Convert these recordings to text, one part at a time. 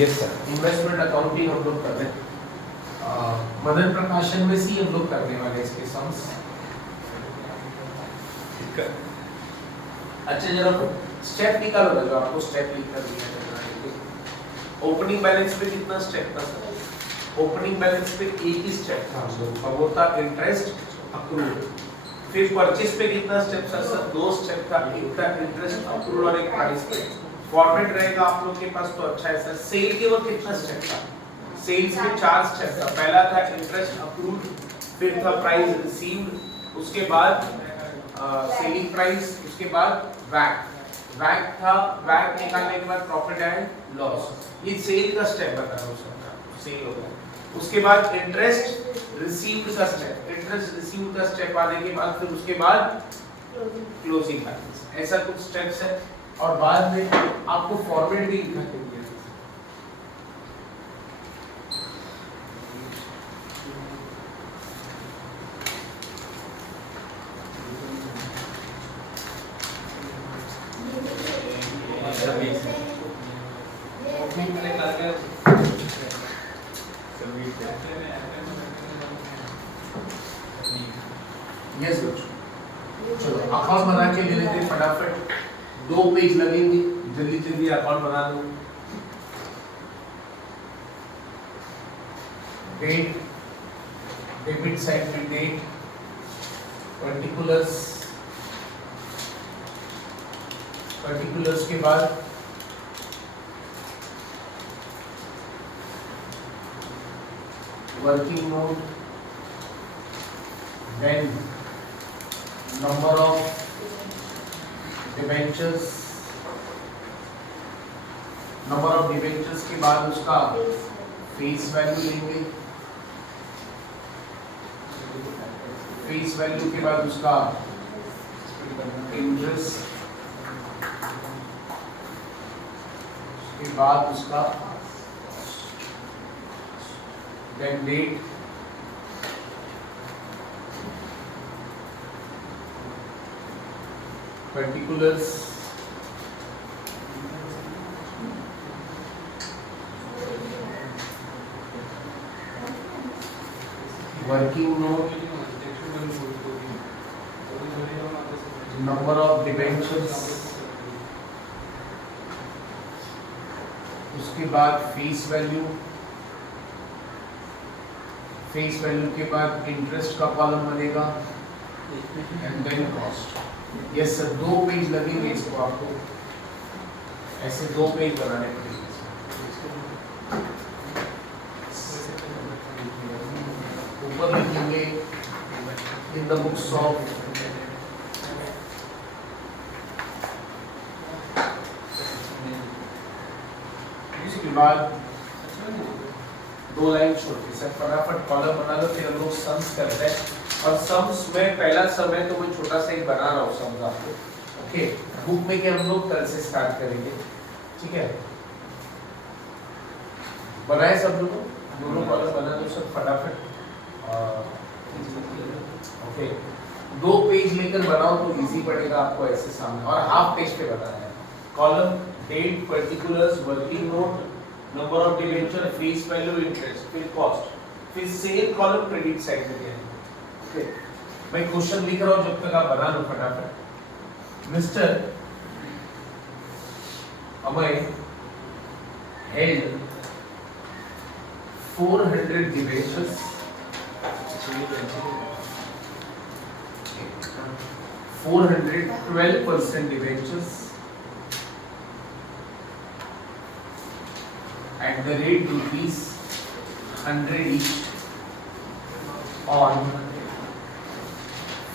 Yes sir. Investment accounting हम लोग कर रहे हैं, मदन प्रकाशन में सी हम लोग करने वाले इसके सम्स। अच्छा जरा स्टेप निकालो ना, जो आपको स्टेप लिखना दिया है। ओपनिंग बैलेंस पे कितना स्टेप था सर? ओपनिंग बैलेंस पे एक ही स्टेप था हम लोग का, वो था इंटरेस्ट अक्रूड। फिर परचेज पे कितना स्टेप था सर? दो स्टेप था, एक था इंटरेस्ट अक्रूड और एक प्राइस पे। फॉर्मेट रहेगा आप लोग के पास तो अच्छा है सर। सेल के वक्त कितना स्टेप था? सेल्स में 4 स्टेप था। पहला था इंटरेस्ट अक्रूड, फिर था प्राइस रिसीव्ड, उसके बाद सेलिंग प्राइस, उसके बाद वैट। वैट था, वैट निकालने के बाद प्रॉफिट एंड लॉस। ये सेल का स्टेप बता रहा हूं सर, सेल हो गया। उसके बाद इंटरेस्ट रिसीव्ड का स्टेप, इंटरेस्ट रिसीव्ड का स्टेप आने के बाद फिर उसके बाद क्लोजिंग बैलेंस। ऐसा कुछ स्टेप्स है और बाद में आपको फॉर्मेट भी लिखना चाहिए। यस बच्चों, चलो अकाउंट बना के ले लेते हैं फटाफट। 2 पेज लगेंगे, जल्दी जल्दी अकाउंट बना लो। डेट, डेबिट साइड पे डेट, पर्टिकुलर्स, पर्टिकुलर्स के बाद working note, then number of debentures, number of debentures के बाद उसका फेस वैल्यू लेंगे, फेस वैल्यू के बाद उसका इंटरेस्ट, उसके बाद उसका then date, particulars, working note, number of debentures, उसके बाद फेस वैल्यू, फेस वैल्यू के बाद इंटरेस्ट का कॉलम बनेगा and then cost. Yes sir, 2 page लगेंगे इसको, आपको ऐसे 2 पेज बनाने पड़ेंगे। ऊपर लिखेंगे इन द बुक्स ऑफ इसके बाद 2 लाइन छोड़ के सर फटाफट कॉलम बना लो, फिर हम लोग सम्स करते हैं। और सम्स में पहला सम है तो मैं छोटा सा एक बना रहा हूँ सम्स आपको, ओके। बुक में क्या हम लोग कल से स्टार्ट करेंगे, ठीक है। बनाए सब लोग, दोनों कॉलम बना दो सर फटाफट, ओके। 2 पेज लेकर बनाओ तो इजी पड़ेगा आपको ऐसे सामने, और हाफ पेज पे बनाना है। Column date, particulars, working note, number of debenture, face value, interest, फिर कॉस्ट, फिर सेल कॉलम क्रेडिट साइड में दिया है, ओके। मैं क्वेश्चन लिख रहा हूं, जब तक आप बना लो फटाफट। Mister Amay held 400 debentures, 412% debentures at the rate rupees 100 each on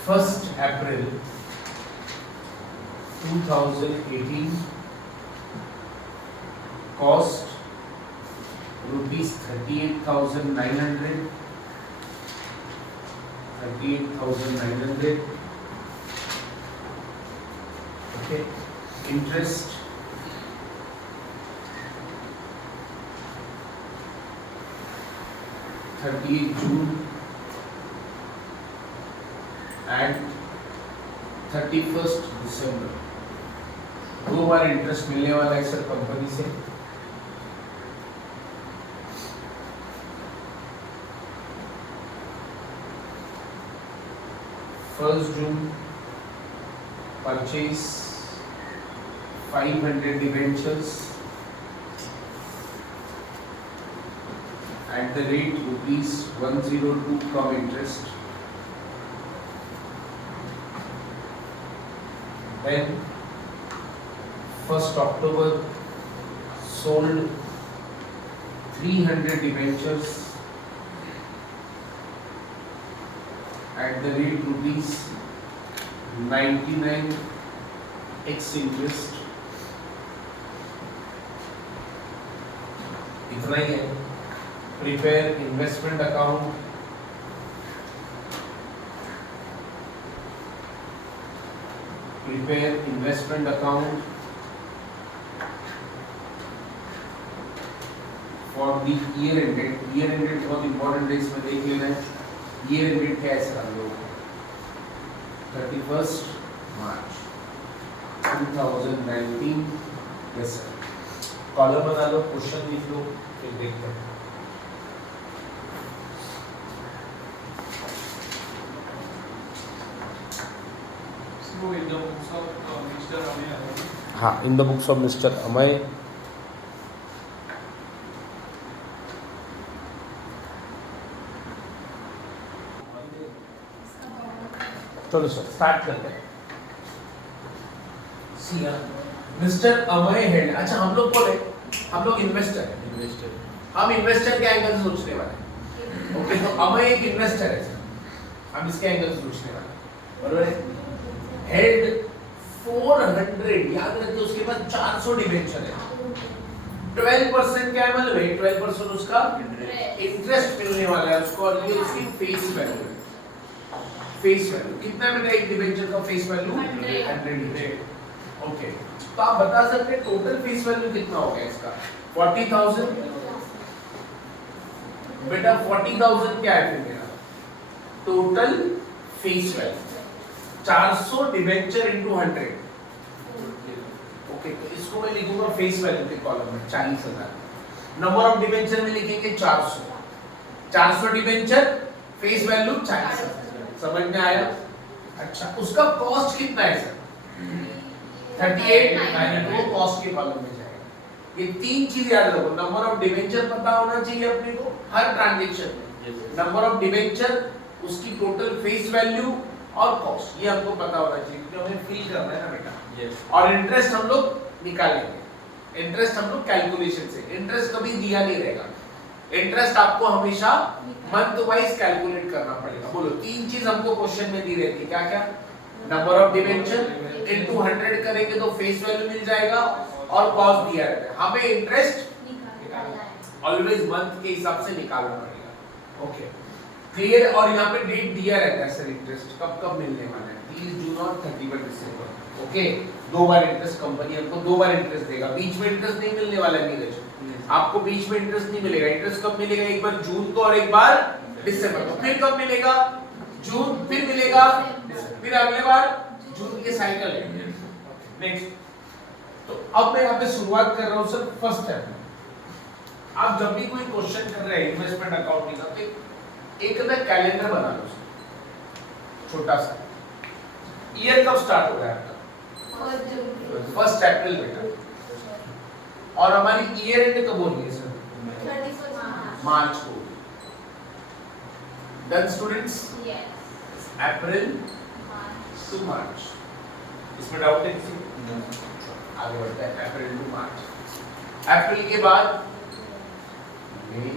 1st April 2018, cost rupees 38,900, 38,900, okay. Interest 30th June and 31st December। 2 bar interest मिलने वाला है सर कंपनी से। 1st June purchase 500 debentures at the rate ₹102 from interest. Then 1st October sold 300 debentures at the rate ₹99 ex interest. इतना ही है. Prepare investment account for the year ended. Year ended बहुत important है, इसमें देख लेना है. Year ended क्या है सर हम लोग? 31st March 2019. Yes sir. Column बना लो, क्वेश्चन लिख लो, फिर देखते हैं. हाँ, in the books of mister Amay. चलो सर स्टार्ट करते हैं. Mister Amay head. अच्छा, हम लोग कौन है? हम लोग इन्वेस्टर है. हम इन्वेस्टर के एंगल से सोचने वाले हैं. ओके, तो अमय एक इन्वेस्टर है सर. हम इसके एंगल से सोचने वाले हैं. बरोबर है. हेड 400, याद रखिए उसके पास 400 डिबेंचर है. 12% क्या है मतलब 12% उसका इंटरेस्ट मिलने वाला है उसको, और ये उसकी फेस वैल्यू है. फेस वैल्यू कितना मिलेगा एक डिबेंचर का? Face value 100. ओके, तो आप बता सकते हैं टोटल फेस वैल्यू कितना हो गया इसका? 40,000. बेटा 40,000 क्या है फिर मेरा total face value? 400 debenture into 100. Okay, तो इसको मैं लिखूंगा फेस वैल्यू के कॉलम में 40,000. नंबर ऑफ डिबेंचर में लिखेंगे 400. 400 डिबेंचर, फेस वैल्यू 40,000. समझ में आया? अच्छा, उसका कॉस्ट कितना है सर? 38,900. वो कॉस्ट के कॉलम में जाएगा. ये तीन चीज याद रखो. नंबर ऑफ डिबेंचर पता होना चाहिए अपने को हर ट्रांजैक्शन में. नंबर ऑफ डिबेंचर, उसकी टोटल फेस वैल्यू और कॉस्ट, ये हमको पता होना चाहिए क्योंकि हमें फील करना है ना बेटा. और इंटरेस्ट हम लोग निकालेंगे. इंटरेस्ट हम लोग कैलकुलेशन से. इंटरेस्ट कभी दिया नहीं रहेगा. इंटरेस्ट आपको हमेशा मंथ वाइज कैलकुलेट करना पड़ेगा. बोलो, तीन चीज हमको क्वेश्चन में दी रहती है. क्या क्या? नंबर ऑफ डिबेंचर इनटू 100 करेंगे तो फेस वैल्यू मिल जाएगा और कॉस्ट दिया रहता है. हमें इंटरेस्ट ऑलवेज मंथ के हिसाब से निकालना पड़ेगा. Okay, clear? और यहाँ पे डेट दिया रहता है सर. इंटरेस्ट कब कब मिलने वाला है? 30 जून और 31 दिसंबर. ओके, 2 बार इंटरेस्ट कंपनी हमको 2 बार इंटरेस्ट देगा. बीच में इंटरेस्ट नहीं मिलने वाला है नीरज. आपको बीच में इंटरेस्ट नहीं मिलेगा. इंटरेस्ट कब मिलेगा? एक बार जून को और एक बार दिसंबर को. फिर कब मिलेगा? जून, फिर मिलेगा फिर अगले बार जून. के साइकिल है. नेक्स्ट, तो अब मैं यहाँ पे शुरुआत कर रहा हूँ सर फर्स्ट स्टेप. आप जब भी कोई क्वेश्चन कर रहे हैं इन्वेस्टमेंट अकाउंटिंग का, तो एक ना कैलेंडर बना लो छोटा सा. ईयर कब स्टार्ट हो रहा है आपका? 1 अप्रैल बेटा. और हमारी ईयर एंड कब हो रही है सर? 31 मार्च को. Done students? अप्रैल टू मार्च. इसमें डाउट है किसी? आगे बढ़ते हैं. अप्रैल टू मार्च. अप्रैल के बाद मई,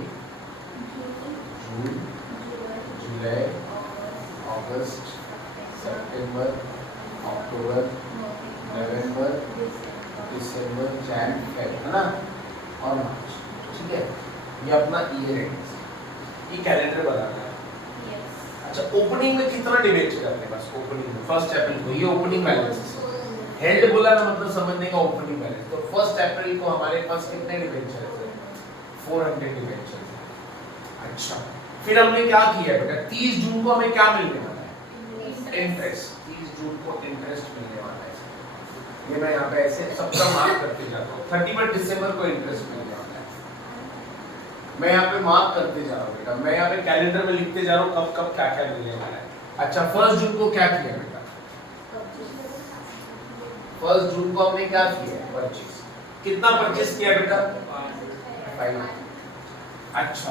जून, जुलाई, अगस्त, सितंबर, अक्टूबर, नवंबर, दिसंबर, जनवरी, फरवरी, है ना, और मार्च. ठीक है, ये अपना ईयर एंड. ये कैलेंडर बनाना है. अच्छा, ओपनिंग में कितना डिबेंचर है अपने पास? ओपनिंग में 1 अप्रैल को ये ओपनिंग बैलेंस. हेल्ड बोला ना, मतलब समझने का ओपनिंग बैलेंस. तो 1 अप्रैल को हमारे पास कितने डिबेंचर है? 400 डिबेंचर. अच्छा, फिर हमने क्या किया बेटा? 30 जून को हमें क्या मिलने वाला है? इंटरेस्ट. 30 जून को इंटरेस्ट मिलने वाला है. ये मैं यहाँ पे ऐसे सबका मार्क करते जाता हूँ. 31 दिसंबर को इंटरेस्ट मिलने वाला है. मैं यहाँ पे मार्क करते जा रहा हूँ बेटा. मैं यहाँ पे कैलेंडर में लिखते जा रहा हूँ कब कब क्या क्या मिलने वाला है. अच्छा 1 जून को क्या किया बेटा? 1 जून को हमने क्या किया? परचेज। कितना परचेज किया बेटा? 5। अच्छा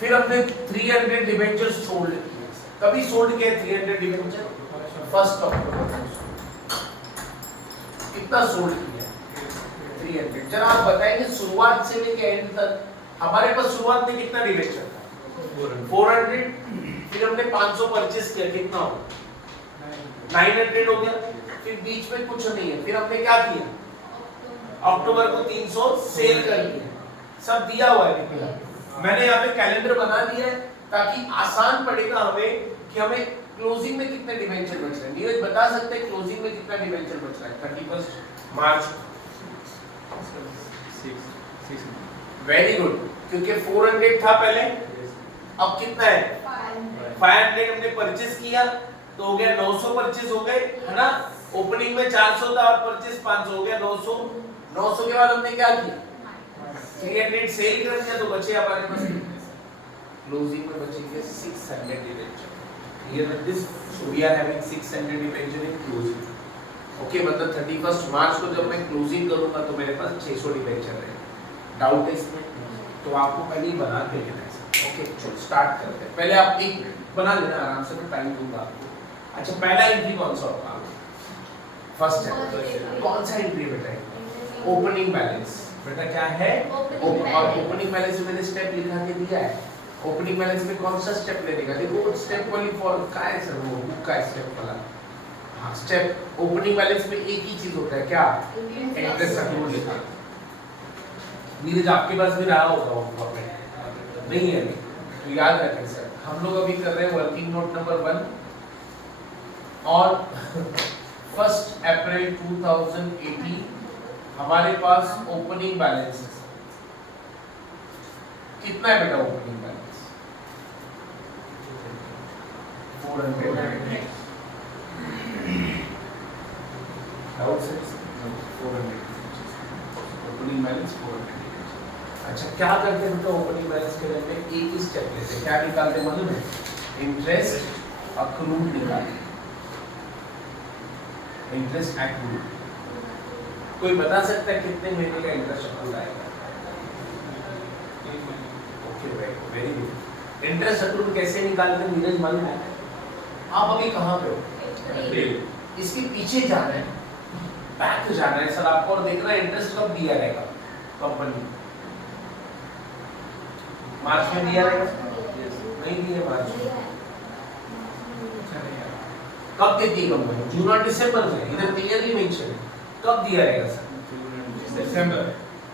फिर हमने 300 डिबेंचर सोल्ड किए। कभी सोल्ड किए 300 डिबेंचर? 1 अक्टूबर को। कितना सोल्ड किया? 300। जरा आप बताएंगे शुरुआत से लेके एंड तक हमारे पास शुरुआत में कितना डिबेंचर था? 400। फिर हमने 500 परचेज किया, कितना हो? 900 हो गया। फिर बीच में कुछ नहीं है, फिर हमने क्या किया? अक्टूबर को 300 सेल कर दिया। सब दिया हुआ है। मैंने यहाँ पे कैलेंडर बना दिया है ताकि आसान पड़ेगा हमें कि हमें क्लोजिंग में कितने डिबेंचर बच रहे हैं। नीरज बता सकते हैं क्लोजिंग में कितना डिबेंचर बच रहा है 31 मार्च? वेरी गुड, क्योंकि 400 था पहले, अब कितना है? 500 हमने परचेज किया तो हो गया 900 परचेज हो गए, है ना? ओपनिंग में 400 था और परचेज 500 हो गया 900। 900 के बाद हमने क्या किया? 300 सेल कर दिया तो बचे हमारे पास क्लोजिंग में बचेंगे 600 debenture. Here with this, so we are having 600 debenture in closing. Okay मतलब 31 मार्च को जब मैं क्लोजिंग करूंगा तो मेरे पास 600 डिबेंचर रहेंगे। डाउट है इसमें? तो आपको पहले ही बना के लेना है। ओके चलो स्टार्ट करते हैं। पहले आप एक बना लेना आराम से, मैं टाइम दूंगा आपको। अच्छा पहला एंट्री कौन सा होगा? फर्स्ट है। कौन सा एंट्री बेटा? Opening balance. बेटा क्या है? और ओपनिंग बैलेंस में मैंने स्टेप लिखा के दिया है। ओपनिंग बैलेंस में कौन सा स्टेप लेने का? देखो स्टेप वाली फॉर का है सर, वो बुक का स्टेप वाला। हाँ स्टेप ओपनिंग बैलेंस में एक ही चीज होता है, क्या? इंटरेस्ट अक्रूड लिखा। नीरज आपके पास भी रहा होगा वो नहीं है? तो याद रखें सर, हम लोग अभी कर रहे हैं वर्किंग नोट नंबर 1 और 1 अप्रैल 2018 हमारे पास ओपनिंग बैलेंस है। कितना है बेटा opening balance? 400। Doubt sir? 400 opening balance 400। अच्छा क्या करते हैं बेटा ओपनिंग बैलेंस के लिए? एक ही स्टेप लेते हैं। क्या निकालते हैं मालूम है? इंटरेस्ट अक्रूड निकालते। Interest accrued. कोई बता सकता है कितने महीने का इंटरेस्ट अक्रूड आएगा? Okay very good. Interest accrued कैसे निकालते हैं नीरज मालूम है? आप अभी कहाँ पे हो? इसके पीछे जाना है, बैक जाना है सर आपको, और देखना है इंटरेस्ट कब दिया रहेगा कंपनी। मार्च में दिया रहेगा? नहीं दिया मार्च में। कब देती है कंपनी? जून और दिसंबर में। इधर क्लियरली मेंशन है। कब दिया रहेगा सर? दिसंबर।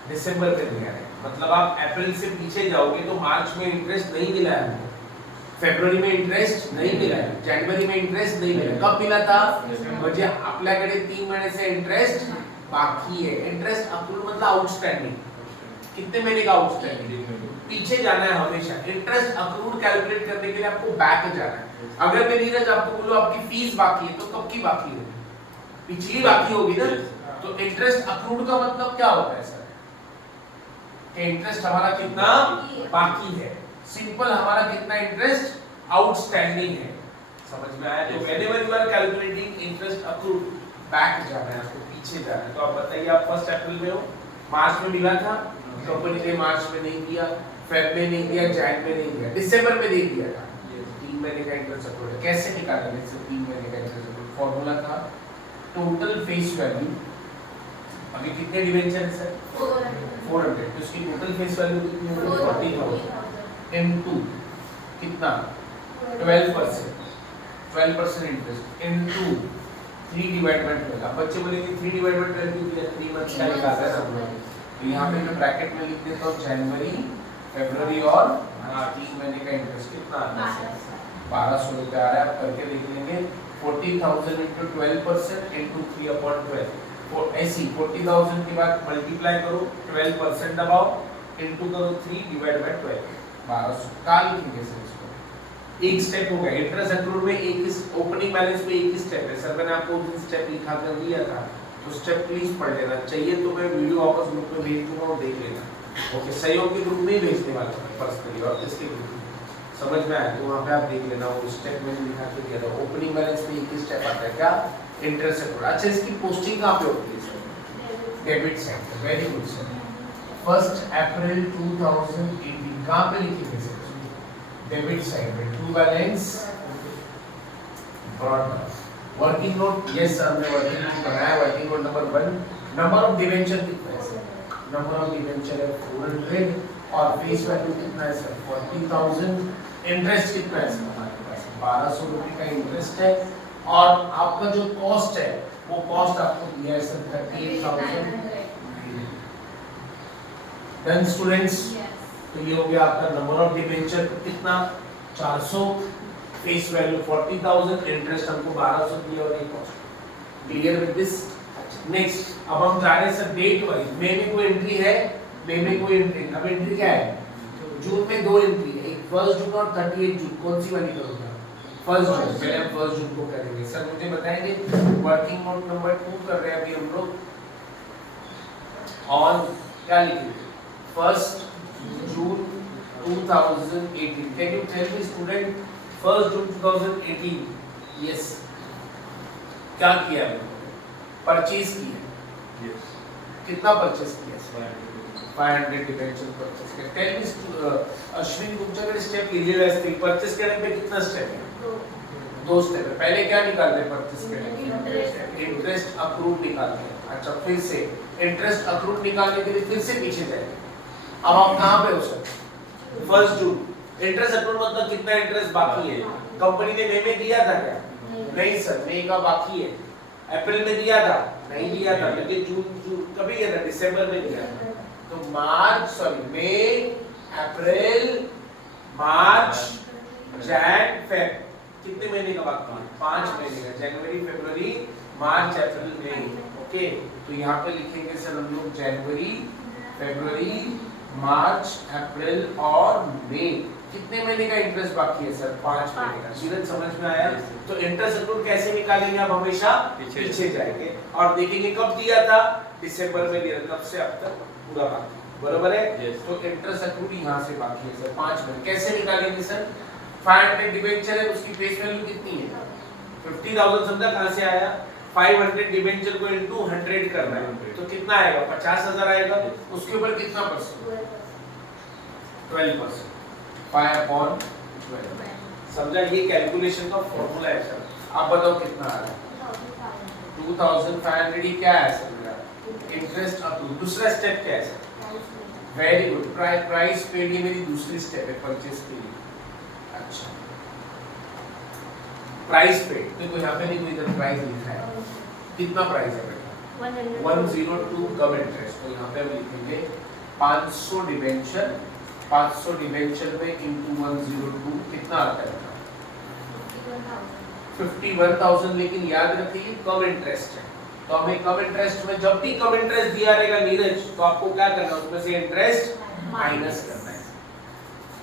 दिसंबर में दिया रहेगा। मतलब आप अप्रैल से पीछे जाओगे तो मार्च में इंटरेस्ट नहीं मिला है हमको, फेब्रुवारी में इंटरेस्ट नहीं मिला है, जनवरी में इंटरेस्ट नहीं मिला। कब मिला था? म्हणजे आपल्याकडे 3 महीने से इंटरेस्ट बाकी है। इंटरेस्ट अक्रूड मतलब आउटस्टैंडिंग। कितने महीने का आउटस्टैंडिंग? पीछे जाना है हमेशा। इंटरेस्ट अक्रूड कैलकुलेट करने के लिए आपको बैक जाना है। अगर मैं नीरज आपको बोलूं आपकी फीस बाकी है तो कब की बाकी होगी? पिछली बाकी होगी ना। तो इंटरेस्ट अक्रूड का मतलब क्या होता है सर? कि इंटरेस्ट हमारा कितना बाकी है। सिंपल हमारा कितना इंटरेस्ट आउटस्टैंडिंग है। समझ में आया? तो whenever you are calculating interest accrued back जाना है, आपको पीछे जाना है। तो आप बताइए आप 1 अप्रैल में हो, मार्च में मिला था, कंपनी ने मार्च में नहीं दिया, फेब में नहीं दिया, जैन में नहीं दिया, दिसंबर में दे दिया था। 3 महीने का इंटरेस्ट अक्रूड कैसे निकालेंगे? इससे 3 महीने का इंटरेस्ट अक्रूड फॉर्मूला था टोटल फेस वैल्यू। अभी कितने डिबेंचर है सर? 400। तो इसकी टोटल फेस वैल्यू कितनी होगी? 40,000 इनटू कितना? 12%। 12% इंटरेस्ट इनटू 3/12। अब बच्चे बोलेंगे 3/12 क्यों दिया? 3 मंथ्स का निकाल रहे हैं सब लोग। तो यहाँ पे मैं ब्रैकेट में लिख देता हूँ जनवरी, फरवरी और 3 महीने का इंटरेस्ट कितना आता है? 1200 रुपये आ रहा है। आप करके देख लेंगे। 40,000 इंटू 12% इंटू 3/12। ऐसी 40,000 के बाद मल्टीप्लाई करो, 12% दबाओ, इंटू करो 3/12। 1200 का लिखेंगे सर इसको। एक स्टेप हो गया। इंटरेस्ट अक्रूड में एक ही ओपनिंग बैलेंस में एक ही स्टेप है सर। मैंने आपको उस स्टेप लिखा कर दिया था, तो स्टेप प्लीज पढ़ लेना। चाहिए तो मैं वीडियो वापस ग्रुप में भेज दूंगा और देख लेना। ओके सहयोग के ग्रुप में ही भेजने वाला हूं पर्सनली और इसके ग्रुप में। समझ में आया तो वहाँ पे आप देख लेना, वो स्टेप मैंने लिखा के दिया था। ओपनिंग बैलेंस में एक ही स्टेप आता है, क्या? Interest account. अच्छा, इसकी पोस्टिंग कहाँ पे होती है सर? डेबिट साइड पे। Very good sir. 1 अप्रैल 2018 कहाँ पे लिखेंगे सर? डेबिट साइड पे। To balance brought working note. Yes sir, हमने वर्किंग नोट बनाया। Working note number 1, number of debenture कितना है सर? नंबर ऑफ डिवेंचर है 400 और फेस वैल्यू कितना है सर? 40,000। इंटरेस्ट कितना है सर? हमारे पास 1200 रुपए का इंटरेस्ट है और आपका जो कॉस्ट है वो कॉस्ट आपको दिया है सर 38,000। Done students? तो ये हो गया आपका नंबर ऑफ डिवेंचर कितना? 400, फेस वैल्यू 40,000, इंटरेस्ट हमको 1200 दिया और ये cost. Clear with this? Next अब हम जा रहे हैं सर डेट वाइज। मई में कोई एंट्री है? मई में कोई एंट्री। अब एंट्री क्या है? जून में 2 एंट्री है, एक 1 जून और 31 जून। कौन सी वाली करूंगा? 1 जून। पहले हम 1 जून को करेंगे। सर मुझे बताएंगे वर्किंग नोट नंबर 2 कर रहे हैं अभी हम लोग ऑन क्या लिखेंगे? 1 June 2018। Can you tell me student 1 June 2018? Yes, क्या किया है? परचेज किया। यस, कितना परचेज किया? 500 डिबेंचर परचेज किया। टेल मी अश्विन, तुमच्याकडे स्टेप लिहिलेले असतील, परचेज करने पे कितना स्टेप है? 2 स्टेप है। पहले क्या निकालते हैं परचेज करने? इंटरेस्ट अक्रूड निकालते हैं। अच्छा, फिर से इंटरेस्ट अक्रूड निकालने के लिए फिर से पीछे जाएंगे। अब आप कहां पे हो सर? 1 जून। इंटरेस्ट अक्रूड मतलब कितना इंटरेस्ट बाकी है? कंपनी ने मई में दिया था क्या? नहीं सर, मई का बाकी है। अप्रैल में दिया था? नहीं दिया था। लेकिन जून कभी दिया था? दिसंबर में दिया था। तो मई, अप्रैल, मार्च, जैन, फेब, कितने महीने का बाकी है? 5 महीने का। जनवरी, फरवरी, मार्च, अप्रैल, मई। ओके, तो यहाँ पे लिखेंगे सर हम लोग जनवरी, फरवरी, मार्च, अप्रैल और मई। कितने महीने का इंटरेस्ट बाकी है सर? 5 महीने का। सीधे समझ में आया? तो इंटरेस्ट अकाउंट कैसे निकालेंगे? आप हमेशा पीछे जाएंगे और देखेंगे कब दिया था? दिसंबर में दिया था, तब से अब तक पूरा बाकी। बराबर है? तो इंटरेस्ट अकाउंट यहाँ से बाकी है सर 5 महीने। कैसे निकालेंगे सर? 500 डिबेंचर है, उसकी फेस वैल्यू कितनी है? 50,000। समझा कहाँ से आया? 500 डिबेंचर को इनटू 100 करना है तो कितना आएगा? 50,000 आएगा। उसके ऊपर कितना परसेंट? 12%। 5/12। समझा? ये कैलकुलेशन का फॉर्मूला है सर। आप बताओ कितना आ रहा है? 2500। ये क्या है सर? Interest account. दूसरा स्टेप क्या है sir? Very good, price paid. ये मेरी दूसरी स्टेप है परचेज के लिए। अच्छा, प्राइस पेड। देखो यहाँ पे नहीं कोई प्राइस लिखा है। कितना प्राइस है बेटा? 102 कम इंटरेस्ट। तो यहाँ पे हम लिखेंगे 500 डिबेंचर। 500 डिबेंचर में इनटू 102 कितना आता है? 51,000। लेकिन याद रखिए कम इंटरेस्ट है, तो हमें कम इंटरेस्ट में जब भी कम इंटरेस्ट दिया रहेगा नीरज, तो आपको क्या करना है? उसमें से इंटरेस्ट माइनस करना है।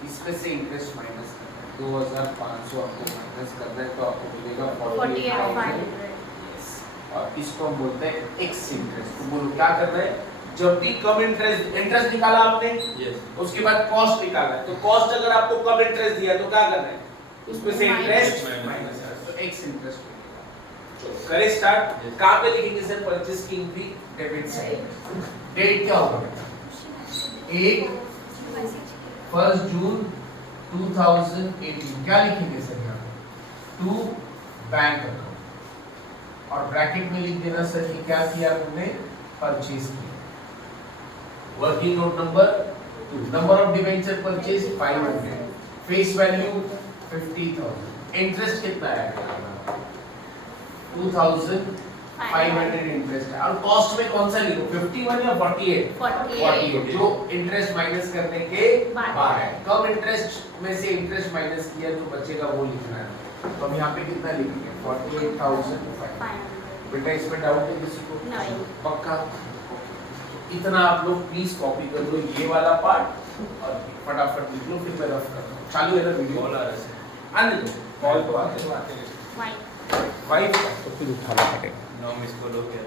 इसमें से इंटरेस्ट माइनस करना है। 2,500 आपको माइनस करना है तो आपको मिलेगा 48,500। और इसको हम बोलते हैं एक्स इंटरेस्ट। तो बोलो क्या करना है? जब भी कम इंटरेस्ट निकाला आपने, उसके बाद कॉस्ट निकाला है। तो कॉस्ट अगर आपको कम इंटरेस्ट दिया तो क्या करना है? उसमें से इंटरेस्ट माइनस करना है। तो एक्स इंटरेस्ट करें स्टार्ट। कहां पे लिखेंगे सर? परचेज की एंट्री डेबिट साइड। डेट क्या होगा बेटा? 1 जून 2018। क्या लिखेंगे सर यहाँ? टू बैंक अकाउंट और ब्रैकेट में लिख देना सर कि क्या किया हमने? परचेज किया। Working note number 2, number of debenture purchase 500, face value 50,000। Interest कितना है? 2,500 इंटरेस्ट है। और कॉस्ट में कौन सा लिखो? 51 या 48? 48 जो इंटरेस्ट माइनस करने के बाद है। कम इंटरेस्ट में से इंटरेस्ट माइनस किया तो बचेगा वो लिखना है। तो हम यहाँ पे कितना लिखेंगे? 48,500। बेटा इसमें डाउट है किसी को? नहीं। पक्का? इतना आप लोग प्लीज कॉपी कर लो ये वाला पार्ट और फटाफट लिख लो, फिर मैं रफ करता हूँ। चालू है ना वीडियो? कॉल आ रहा है। आने दो, कॉल तो आते हैं। 5 तो फिर उठाना पड़ेगा। 9 मिस कॉल हो गया।